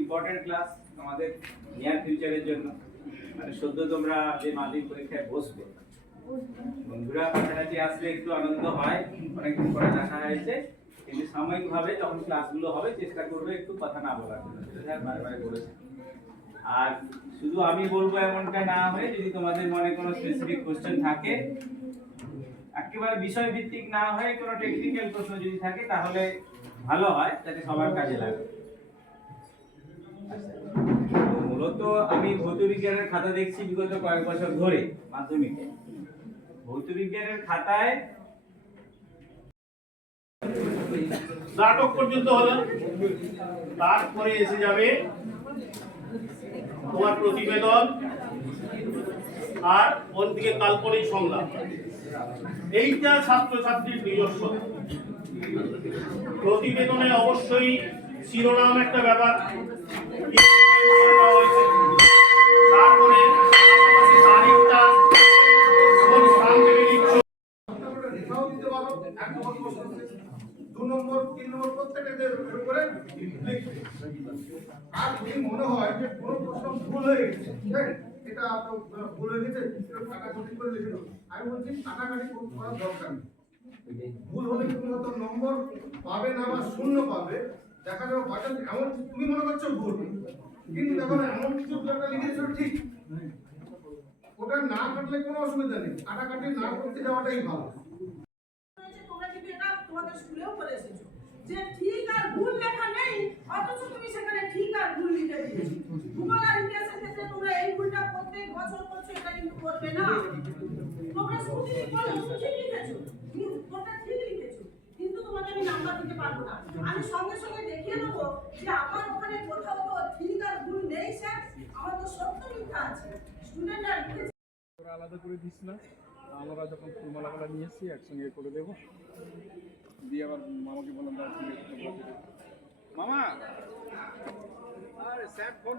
Important class আমাদের near ফিউচারের জন্য। মানে সদ্য তোমরা যে মাধ্যমিক পরীক্ষায় বসবে। বন্ধুরা কাছাকাছি আসলে একটু আনন্দ হয়, অনেকদিন পরে দেখা হয়েছে। কিন্তু সাময়িকভাবে যখন ক্লাসগুলো হবে, চেষ্টা করবে একটু কথা না বলার আর শুধু আমি বলব এমনটা না হয়ে, যদি তোমাদের মনে কোনো স্পেসিফিক কোশ্চেন থাকে, একেবারে বিষয় ভিত্তিক না হয়ে কোনো টেকনিক্যাল প্রশ্ন যদি থাকে, তাহলে ভালো হয় যাতে সবার কাজে লাগে। আচ্ছা, মূলত আমি ভৌত বিজ্ঞানের খাতা দেখছি বিগত কয়েক বছর ধরে মাধ্যমিকে। ভৌত বিজ্ঞানের খাতায় নাটক পর্যন্ত হলো। তারপরে এসে যাবে তোমার প্রতিবেদন আর অন্যদিকে কাল্পনিক সংলাপ। এইটা ছাত্রছাত্রীর নিজস্ব প্রতিবেদনে অবশ্যই শিরোনাম একটা ব্যাপার। প্রশ্ন দু নম্বর, তিন নম্বর মনে হয় যে প্রশ্ন হয়ে এটা করে আমি বলছি করার দরকার নেই। ভুল হলে তুমি হয়তো নম্বর পাবে না বা শূন্য পাবে। দেখা যাবে বাজার এমন তুমি মনে করছ ভুল, কিন্তু দেখো এমন কিছু একটা লিখেছো ঠিক। ওটা না কাটলে কোনো অসুবিধা নেই। কাটাকাটি না করতে যাওয়াটাই ভালো। তোমরা স্কুলেও করে এসেছ। যে ঠিক আর ভুল লেখা নেই, অথচ তুমি সেখানে ঠিক আর ভুল লিখে দিয়েছ। ভূগোল আর ইতিহাসের ক্ষেত্রে তোমরা এই ভুলটা প্রত্যেক বছর করছ, এটা কিন্তু করবে না। তোমরা বলো ঠিক লিখেছো তুমি উত্তরটা ঠিক লিখেছো কিন্তু তোমাকে আমি নাম্বার দিতে পারব না। আমি সঙ্গে সঙ্গে দেখিয়ে দেবো যে আমার ওখানে কোথাও তো ঠিক আর ভুল নেই, স্যার। আমার তো সত্য মিথ্যা আছে। স্টুডেন্টরা আলাদা করে দিস না। আমরা যখন ফুলমালাগুলো নিয়ে এসেছি, একসঙ্গে করে দেবো। দিয়ে আবার মামাকে বললাম। মামা! আরে, স্যার, ফোন